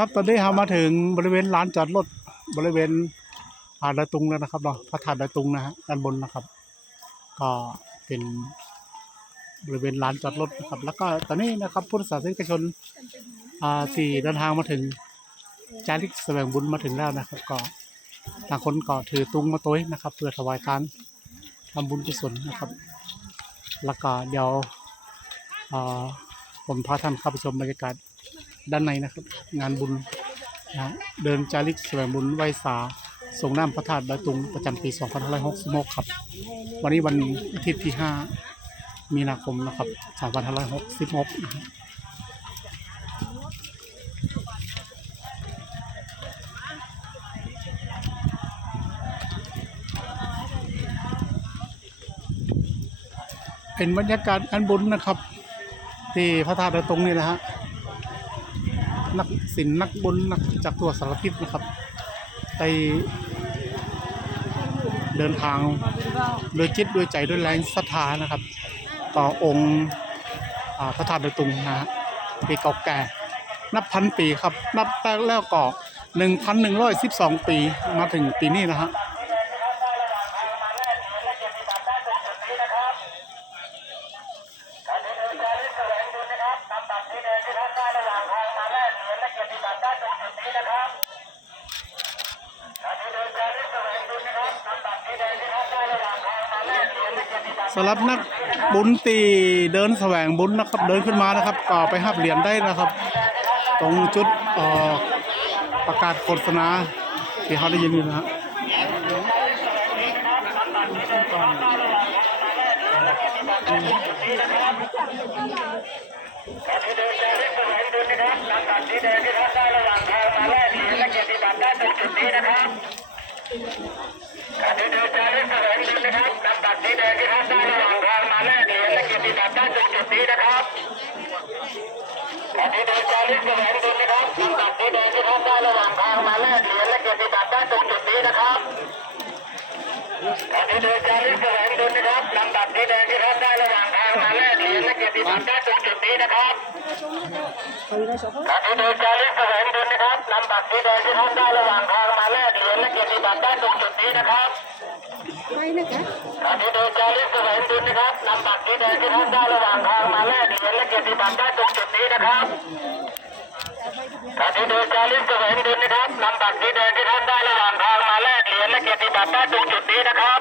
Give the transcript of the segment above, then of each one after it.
ครับ ตอนนี้เรามาถึงบริเวณลานจอดรถบริเวณหาดดอยตุงแล้วนะครับเนาะพระธาตุดอยตุงนะฮะด้านบนนะครับ ก็เป็นบริเวณลานจอดรถนะครับ แล้วก็ตอนนี้นะครับพุทธศาสนิกชนอ่าที่เดินทางมาถึงจาริกแสวงบุญมาถึงแล้วนะครับ ก็ต่างคนก็ถือตุงมาตัวนะครับ เพื่อถวายทานทำบุญกุศลนะครับ แล้วก็เดี๋ยวอ่าผมพาท่านเข้าไปชมบรรยากาศ ด้านในนะครับ งานบุญนะเดินจาริกแสวงบุญไหวสาส่งน้ำพระธาตุดอยตุงประจำปี 2566 ครับ วันนี้วันอาทิตย์ที่ 5 มีนาคมนะครับ 2566นะฮะเป็นบรรยากาศงานบุญนะครับ ที่พระธาตุดอยตุงนี่นะฮะ นักศิลป์นักบุญนักจากตัวสารทิศนะครับไปเดินทางโดยจิตด้วยใจด้วยแรงศรัทธานะครับ ต่อองค์พระธาตุดอยตุงนะฮะปีเก่าแก่นับพันปีครับ นับแต่แล้วก็หนึ่งพันหนึ่งร้อยสิบสองปีมาถึงปีนี้นะฮะ สำหรับนักบุญตีเดินแสวงบุญนะครับ เดินขึ้นมานะครับก็ไปหับเหรียญได้นะครับ ตรงจุดออประกาศโฆษณาที่เขาได้ยินอยู่นะฮะการ นะครับการเดินทางที่แสวงบุญนะครับนำบัตรสีแดงที่ท่านได้ระหว่างทางมาแลกเหรียญและเกียรติบัตรได้ตรงจุดนี้นะครับการเดินทางที่แสวงบุญนะครับนำบัตรสีแดงที่ท่านได้ระหว่างทางมาแลกเหรียญและเกียรติบัตรได้ตรงจุดนี้นะครับการเดินทางที่แสวงบุญนะครับนำบัตรสีแดงที่ท่านได้ระหว่างทางมาแลกเหรียญและเกียรติบัตรได้ตรงจุดนี้นะครับไปนะคะ การที่เดินจาริกแสวงบุญนะครับนำบัตรสีแดงที่ท่านได้ระหว่างทางมาแลกเหรียญและเกียรติบัตรได้ตรงจุดนี้นะครับการที่เดินจาริกแสวงบุญนะครับนำบัตรสีแดงที่ท่านได้ระหว่างทางมาแลกเหรียญและเกียรติบัตรได้ตรงจุดนี้นะครับ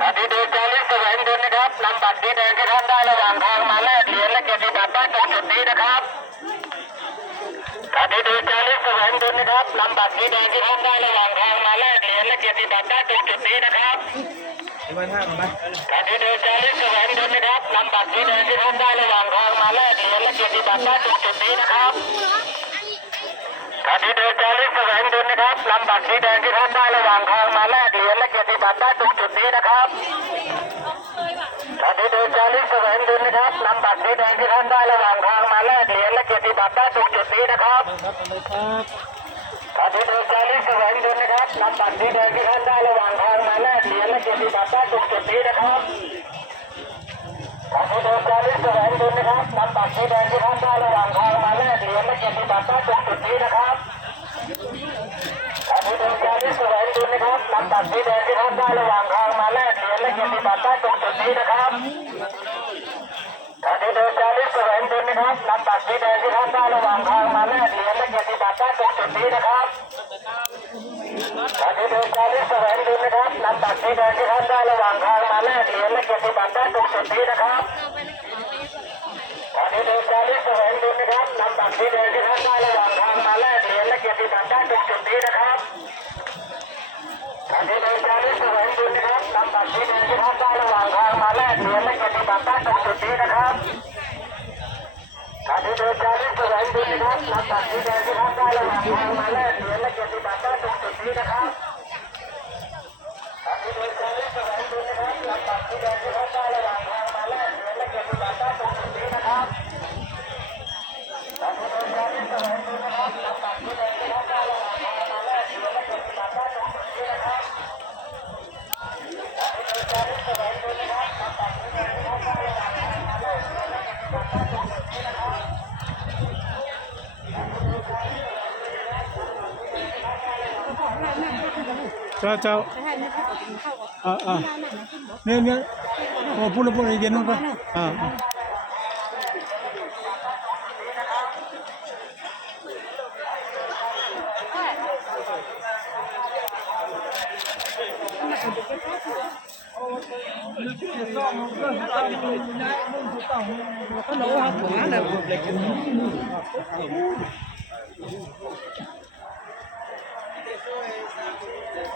การที่เดินจาริกแสวงบุญนะครับนำบัตรสีแดงที่ท่านได้ระหว่างทางมาแลกเหรียญและเกียรติบัตรได้ตรงจุดนี้นะครับกที่เดินจาริกแสวงบุญนะครับนำบัตรสีแดงที่ท่านได้ระหว่างทางมาแลก เกียรติบัตรได้ตรงจุดนี้นะครับการที่เดินจาริกแสวงบุญนะครับนำบัตรสีแดงที่ท่านได้ระหว่างทางมาแลกเหรียญและเกียรติบัตรได้ตรงจุดนี้นะครับการที่เดินจาริกแสวงบุญนะครับนำบัตรสีแดงที่ท่านได้ระหว่างทางมาแลกเหรียญและเกียรติบัตรได้ตรงจุดนี้นะครับการที่เดินจาริกแสวงบุญนะครับนำบัตรสีแดงที่ท่านได้ระหว่างทางมาแลกเหรียญและเกียรติบัตรได้ตรงจุดนี้นะครับ การที่เดินจาริกแสวงบุญนะครับนำบัตรสีแดงที่ท่านได้ระหว่างทางมาแลกเหรียญและเกียรติบัตรได้ตรงจุดนี้นะครับการที่เดินจาริกแสวงบุญนะครับนำบัตรสีแดงที่ท่านได้ระหว่างทางมาแลกเหรียญและเกียรติบัตรได้ตรงจุดนี้นะครับการที่เดินจาริกแสวงบุญนะครับนำบัตรสีแดงที่ท่านได้ระหว่างทางมาแลกเหรียญและเกียรติบัตรได้ตรงจุดนี้นะครับการที่เดินจาริกแสวงบุญนะครับนำบัตรสีแดงที่ท่านได้ระหว่างทางมาแลกเหรียญและเกียรติบัตรได้ตรงจุด นี้นะครับการที่เดินทางที่แสวงบุญนะครับนำบัตรสีแดงที่ท่านได้ระหว่างทางมาแลกเหรียญและเกียรติบัตรได้ตรงจุดนี้นะครับ นะครับนำบัตรสีแดงที่ท่านได้ระหว่างทางมาแลกเหรียญและเกียรติบัตรได้ตรงจุดนี้นะครับ เจ้าเจ้าไปให้ไม่เข้ากับเข้ากับอ่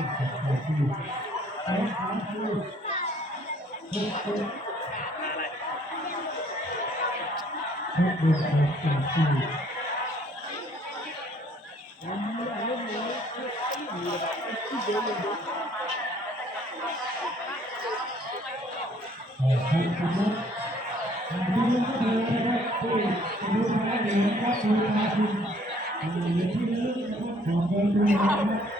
าห